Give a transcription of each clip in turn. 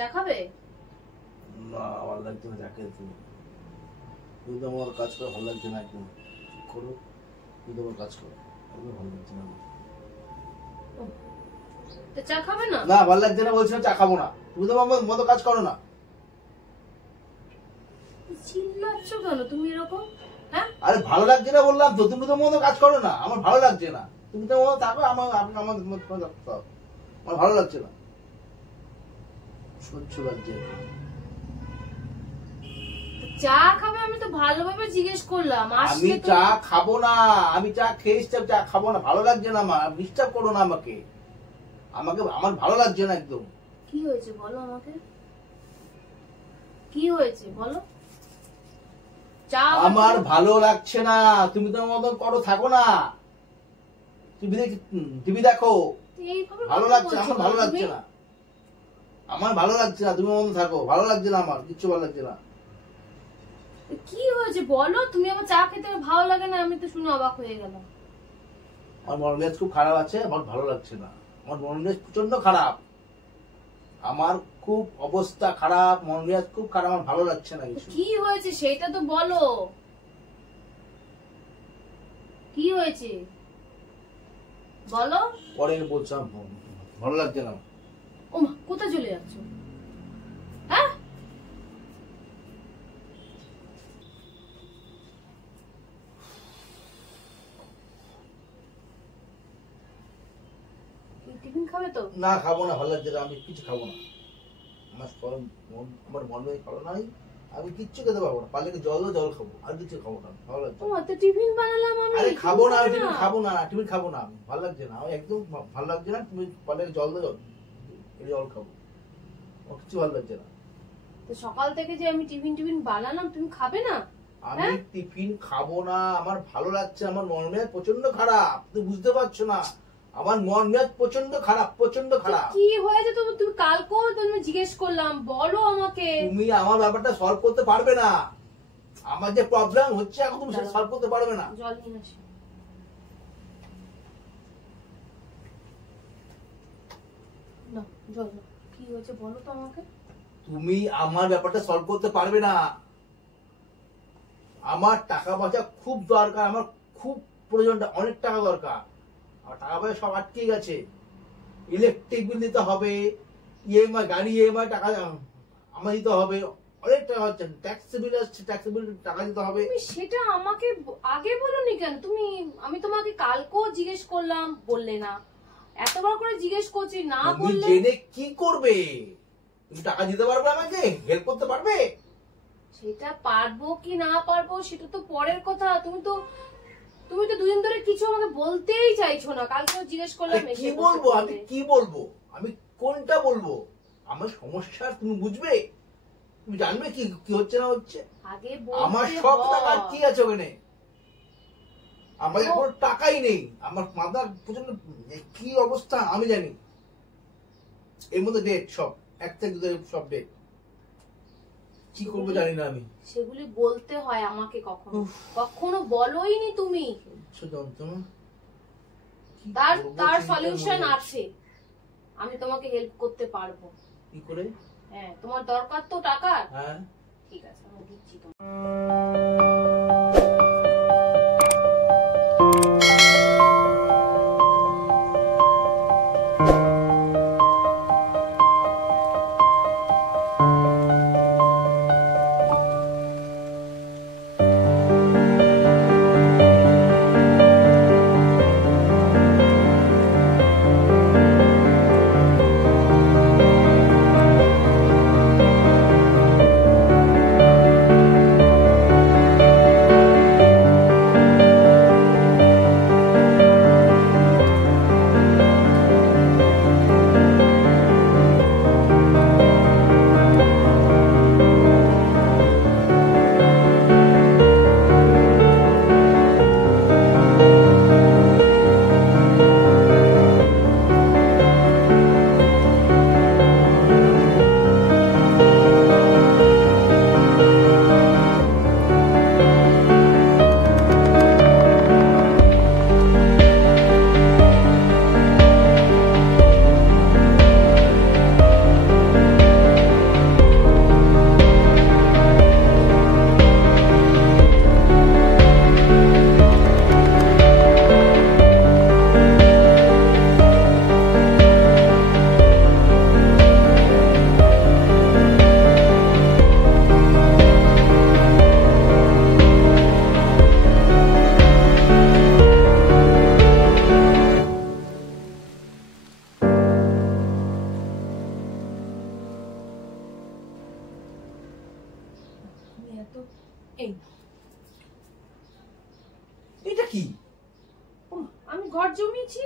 চা খাবে? না ভালো লাগছে না, চা খেতে তুই তো আমার কাজ করে ভালো লাগছে না, একদম করো তুই তো আমার কাজ করো, একদম ভালো লাগছে না। তো চা খাবে না? না ভালো লাগছে না বলছি না, চা খাবো না, তুমি তো আমার মতো কাজ করো না। চিল্লাচ্ছ কেন তুমি এরকম? হ্যাঁ আরে ভালো লাগছে না বললাম তো, তুমি তো মতো কাজ করো না, আমার ভালো লাগছে না, তুমি তো মতো থাকো, আমার আমার ভালো লাগছে না, সহ্য লাগছে। চা খাবে? আমি তো ভালোভাবে জিজ্ঞেস করলাম। আমি চা খাবো না, আমি চা খেয়ে চা খাবো না, ভালো লাগছে না আমার, ডিস্টার্ব করো না আমাকে, আমার ভালো লাগছে না একদম। কি হয়েছে বলো আমাকে, কি হয়েছে বলো? চা আমার ভালো লাগছে না, তুমি তো মতো করো, থাকো না, টিভি দেখো, ভালো লাগছে, আমার ভালো লাগছে না, আমার ভালো লাগছে না, তুমি মতো থাকো, ভালো লাগছে না, আমার কিচ্ছু ভালো লাগছে না। কি হয়েছে বলো? তুমি আমার চা খেতে ভালো লাগে না? আমি তো শুনে অবাক হয়ে গেলাম। আমার মন মেজাজ খুব খারাপ আছে, আমার ভালো লাগছে না, আমার মন মেজাজ প্রচন্ড খারাপ, আমার খুব অবস্থা খারাপ, মন মেজাজ খুব খারাপ, আমার ভালো লাগছে না কিছু। কি হয়েছে সেটা তো বলো, কি হয়েছে বলো। পরে বলছিলাম ভালো লাগছে না। ও মা, কোথায় চলে যাচ্ছ? হ্যাঁ টিফিন খাবে তো? না খাবো না, ভালো লাগছে না, আমি কিছু খাবো না, আমার মন মেজাজ ভালো নাই, আমি কিচ্ছু খেতে পারবো না, পারলে জল খাবো, আর কিছু খাবো না, ভালো লাগছে। ও তো টিফিন বানালাম আমি। আরে খাবো না, আমি টিফিন খাবো না, টিফিন খাবো না, আমি ভালো লাগছে না, আমি একদম ভালো লাগছে না, তুমি পারলে জল খাবো, আমার কিছু ভালো লাগছে না। তো সকাল থেকে যে আমি টিফিন বানালাম, তুমি খাবে না? আমি টিফিন খাবো না, আমার ভালো লাগছে, আমার মন মেজাজ প্রচন্ড খারাপ, তুমি বুঝতে পারছো না, আমার মন মেজাজ প্রচন্ড খারাপ, প্রচন্ড খারাপ। কি হয়েছে? তুমি কালকেও তুমি জিজ্ঞেস করলাম, বলো আমাকে। তুমি আমার ব্যাপারটা সলভ করতে পারবে না, আমার যে প্রবলেম হচ্ছে এখন তুমি সেটা সলভ করতে পারবে না। জল নিয়ে আসি। না জল না, কি হয়েছে বলো তো আমাকে। তুমি আমার ব্যাপারটা সলভ করতে পারবে না, আমার টাকা পয়সা খুব দরকার, আমার খুব প্রয়োজন, অনেক টাকা দরকার, আমার টাকা পয়সা সব আটকে গেছে, ইলেকট্রিক বিল দিতে হবে, ইএমআই, গাড়ি ইএমআই টাকা আমার দিতে হবে, অনেক টাকা হচ্ছে, ট্যাক্স বিল আসছে, ট্যাক্স বিল টাকা দিতে হবে। তুমি সেটা আমাকে আগে বলোনি কেন? আমি তোমাকে কালকেও জিজ্ঞেস করলাম, বললে না, এতবার করে জিজ্ঞেস করছি না বললে। জেনে কি করবে? তুমি টাকা দিতে পারবে, আমাকে হেল্প করতে পারবে? সেটা পারবো কি না পারবো সেটা তো পরের কথা। তুমি তো দুদিন ধরে কিছু আমাকে বলতেই চাইছো না। কালকেও জিজ্ঞেস করলাম। কি বলবো আমি, কি বলবো আমি, কোনটা বলবো? আমার সমস্যা তুমি বুঝবে, তুমি জানবে কি কি হচ্ছে না হচ্ছে। আগে আমার সব টাকা কি আছে ওখানে, আমার এখন টাকাই নেই, আমার মাথার প্রচন্ড কি অবস্থা আমি জানি, এর মধ্যে ডেট সব 1 থেকে 2 তারিখ সব ডেট, কি করবো জানি না আমি। সেগুলি বলতে হয় আমাকে, কখনো বলোইনি তুমি। তার সলিউশন আছে, আমি তোমাকে হেল্প করতে পারবো। কি করে? হ্যাঁ, তোমার দরকার তো টাকা। হ্যাঁ ঠিক আছে, আমি দিচ্ছি তোমাকে। কি? আমি ঘর জমিয়েছি।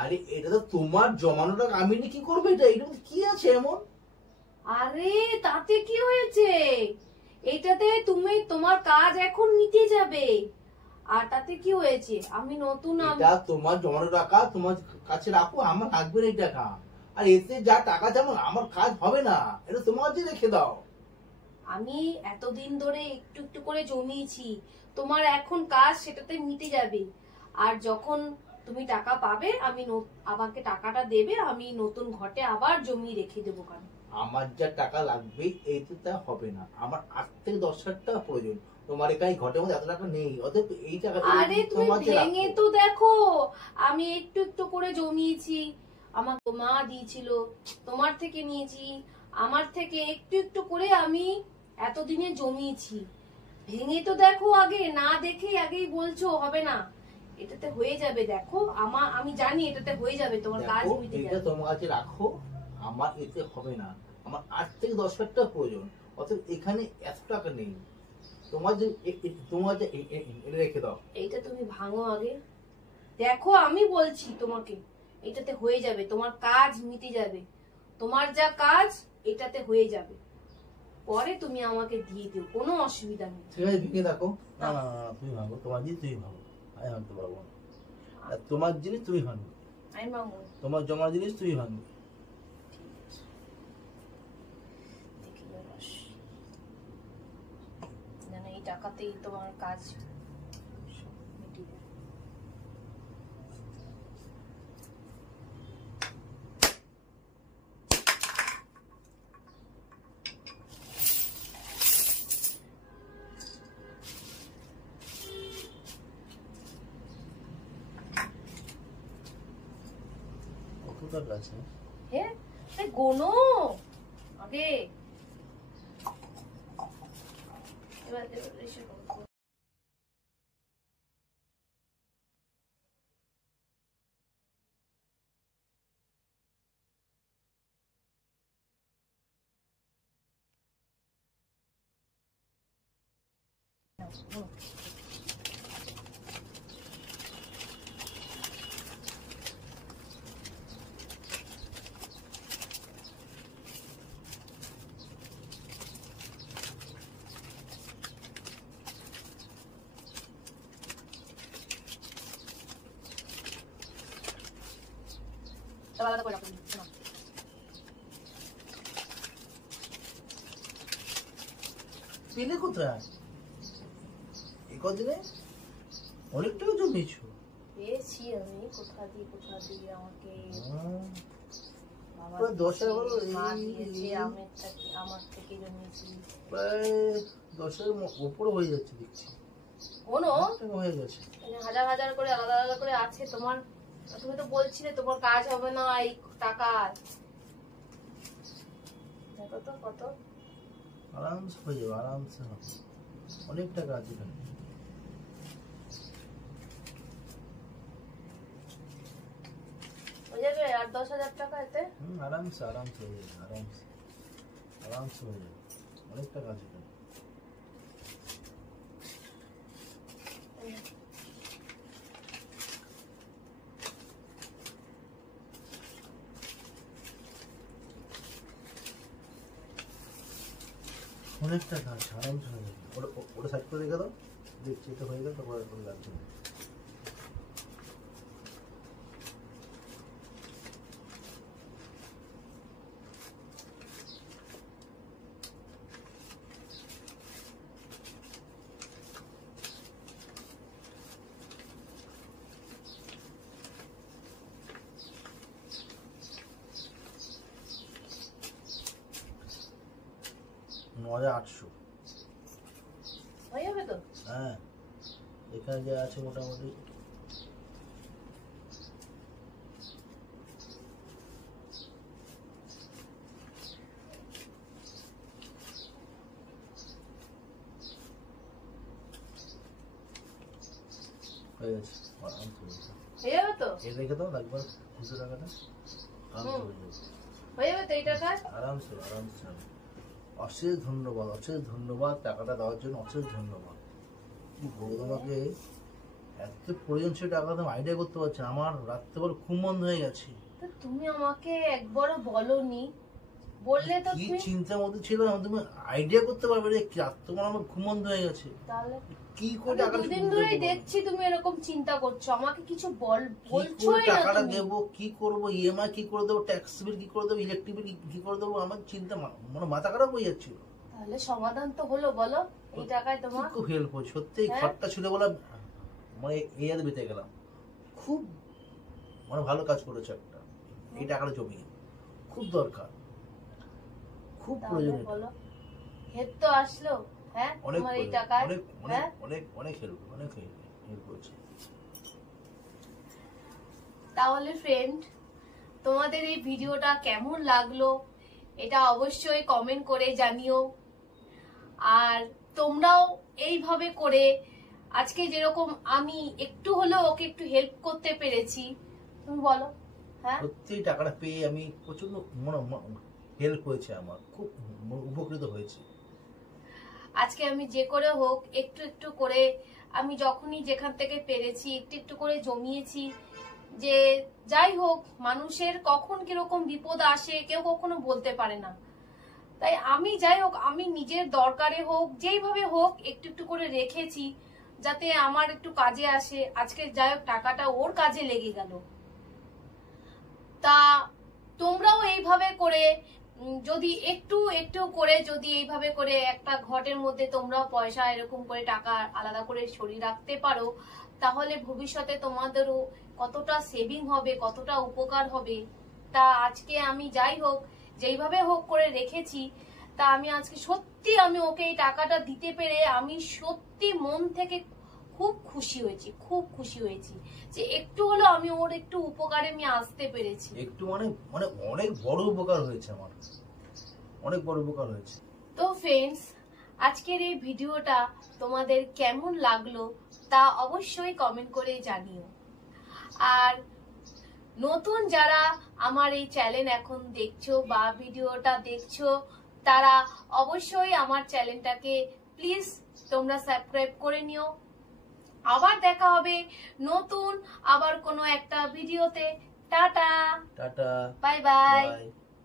আরে এটা তো তোমার জমানো টাকা, আমি নিয়ে কি করবো? এটা এটা কি আছে এমন? আরে তাতে কি হয়েছে? এটাতে তুমি তোমার কাজ এখন মিটে যাবে। আর তাতে কি হয়েছে? আমি নতুন এটা তোমার জমানো টাকা, তোমার কাছে রাখো, আমার রাখবে না এই টাকা। আর এতে যা টাকা যেমন আমার কাজ হবে না, এটা তোমার কাছে রেখে দাও। আমি এতদিন ধরে একটু একটু করে জমিয়েছি, তোমার এখন কাজ সেটাতে মিটে যাবে। আর যখন তুমি টাকা পাবে আমি আমাকে টাকাটা দেবে, আমি নতুন ঘটে আবার জমি রেখে দেবো। কারণ আমার যা টাকা লাগবে এইতে তা হবে না, আমার 8 থেকে 10 হাজার টাকা প্রয়োজন। তোমার এখানে ঘটের মধ্যে এত টাকা নেই, অতএব এই টাকা আরে তুমি ভেঙে তো দেখো, আমি একটু একটু করে জমিয়েছি। আমার তো মা দিয়েছিল, তোমার থেকে নিয়েছি, আমার থেকে একটু একটু করে আমি এতদিনে জমিয়েছি। ভেঙে তো দেখো, আগে না দেখেই আগেই বলছো হবে না। এটাতে হয়ে যাবে, দেখো আমি জানি এটাতে হয়ে যাবে, তোমার কাজ মিটে এটা যাবে। তোমার কাছে রাখো, আমার এতে হবে না। আমার 8 থেকে 10 হাজার টাকা প্রয়োজন, অতএব এখানে এত টাকা নেই। তোমার যে তোমার যে এটা রেখে দাও। এইটা তুমি ভাঙো আগে, দেখো আমি বলছি তোমাকে, এটাতে হয়ে যাবে, তোমার কাজ মিটে যাবে। তোমার যা কাজ এটাতে হয়ে যাবে, পরে তুমি আমাকে দিয়ে দিও, কোনো অসুবিধা নেই। ঠিক আছে, ভেঙে দেখো। না না না, তুমি ভাঙো, তোমার জিনিস তুমি ভাঙো, আমি ভাঙতে পারবো না। আর তোমার জিনিস তুমি ভাঙবে, আমি ভাঙবো। তোমার জমা জিনিস তুমি ভাঙবে। দেখি এবার। না না, এই টাকাতেই তোমার কাজ সব মিটে যাবে। কত টাকা আছে? হ্যাঁ, গোনো আগে। এবার এসে করো। আলাদা করে রাখো। পেলে কোথায়? এই কদিনে অনেক টাকা জমিয়েছো। পেয়েছি আমি, কোথা দিয়ে আমাকে বাবা প্রায় 10,000 মা দিয়েছে, আমার থেকে জমিয়েছি। প্রায় 10-এর উপরে হয়ে যাচ্ছে দেখছি। কোনো টাকা হয়ে গেছে। হাজার হাজার করে আলাদা আলাদা করে আছে তোমার। তুমি তো বলছিলে তোমার কাজ হবে না এই টাকা। দেখো তো কত আরামসে হয়ে যাবে, আরামসে হবে। অনেক টাকা আছে এখানে। হয়ে যাবে। আর 10,000 টাকা এতে আরামসে আরামসে হয়ে যাবে, আরামসে আরামসে হয়ে যাবে। অনেক টাকা আছে এখানে। অনেক টাকা আছে, আরামসে হয়ে যাবে। ওটা সাইড করে রেখে দাও, দেখছি এটা হয়ে গেল, তারপরে করে লাগছে না। $9,800। হয়ে যাবে তো। হ্যাঁ, এখানে যা আছে মোটামুটি হয়ে গেছে। হয়ে যাবে তো। এই রেখে দাও, লাগবে 200 টাকাটা হয়ে যাবে তো এই টাকা। আরামসে আরামসে। অশেষ ধন্যবাদ, অশেষ ধন্যবাদ টাকাটা দেওয়ার জন্য, অশেষ ধন্যবাদ। বড় তোমাকে এত প্রয়োজন ছিল টাকা, তো আইডিয়া করতে পারছি না। আমার রাত্রেবেলা ঘুম বন্ধ হয়ে গেছে। তো তুমি আমাকে একবারও বলনি, বললে তো কি তুমি। চিন্তার মধ্যে ছিল, তুমি আইডিয়া করতে পারবে যে রাত্রেবেলা আমার ঘুম বন্ধ হয়ে গেছে। তাহলে কি করে টাকা দুদিন ধরেই দেখছি তুমি এরকম চিন্তা করছো, আমাকে কিছু বলছোই না টাকাটা তুমি। দেবো, কি করবো, ইএমআই কি করে দেবো, ট্যাক্স বিল কি করে দেবো, ইলেকট্রিক বিল কি করে দেবো, আমার চিন্তা মানে মাথা খারাপ হয়ে যাচ্ছিল। তাহলে সমাধান তো হলো, বলো এই টাকায় তোমার। খুব হেল্প হচ্ছে সত্যি। হ্যাঁ? ঘরটা ছিল বলে মানে এই হাতে বেঁচে গেলাম। খুব মানে ভালো কাজ করেছে একটা, এই টাকাটা জমিয়ে। খুব দরকার, খুব প্রয়োজন। তাহলে বলো, হেল্প তো আসলো। হ্যাঁ, অনেক তোমার এই টাকায়। অনেক হ্যাঁ? অনেক অনেক হেল্প, অনেক হেল্প করেছে। তাহলে ফ্রেন্ড, তোমাদের এই ভিডিওটা কেমন লাগলো এটা অবশ্যই কমেন্ট করে জানিও। আর তোমরাও এইভাবে করে আজকে যেরকম আমি একটু হলেও ওকে একটু হেল্প করতে পেরেছি, তুমি বলো। হ্যাঁ, সত্যি টাকাটা পেয়ে আমি প্রচন্ড হেল্প হয়েছে, আমার খুব উপকৃত হয়েছে। আজকে আমি যে করে হোক একটু একটু করে আমি যখনই যেখান থেকে পেরেছি একটু একটু করে জমিয়েছি। যে যাই হোক, মানুষের কখন কিরকম বিপদ আসে কেউ কখনো বলতে পারে না। তাই আমি যাই হোক, আমি নিজের দরকারে হোক যেইভাবে হোক একটু একটু করে রেখেছি, যাতে আমার একটু কাজে আসে। আজকে যাই হোক টাকাটা ওর কাজে লেগে গেল। তা তোমরাও এইভাবে করে যদি একটু একটু করে যদি এইভাবে করে একটা ঘটের মধ্যে তোমরা পয়সা এরকম করে টাকা আলাদা করে সরিয়ে রাখতে পারো, তাহলে ভবিষ্যতে তোমাদেরও কতটা সেভিং হবে, কতটা উপকার হবে। তা আজকে আমি যাই হোক যেইভাবে হোক করে রেখেছি, তা আমি আজকে সত্যি আমি ওকে এই টাকাটা দিতে পেরে আমি সত্যি মন থেকে খুব খুশি হয়েছি, খুব খুশি হয়েছি যে একটু হলো আমি ওর একটু উপকারে আমি আসতে পেরেছি। একটু মানে মানে অনেক বড় উপকার হয়েছে আমার, অনেক বড় উপকার হয়েছে। তো ফ্রেন্ডস, আজকের এই ভিডিওটা তোমাদের কেমন লাগলো তা অবশ্যই কমেন্ট করে জানিও। আর নতুন যারা আমার এই চ্যানেল এখন দেখছো বা ভিডিওটা দেখছো, তারা অবশ্যই আমার চ্যানেলটাকে প্লিজ তোমরা সাবস্ক্রাইব করে নিও। আবার দেখা হবে নতুন আবার কোনো একটা ভিডিওতে। Tata, tata, bye bye. By.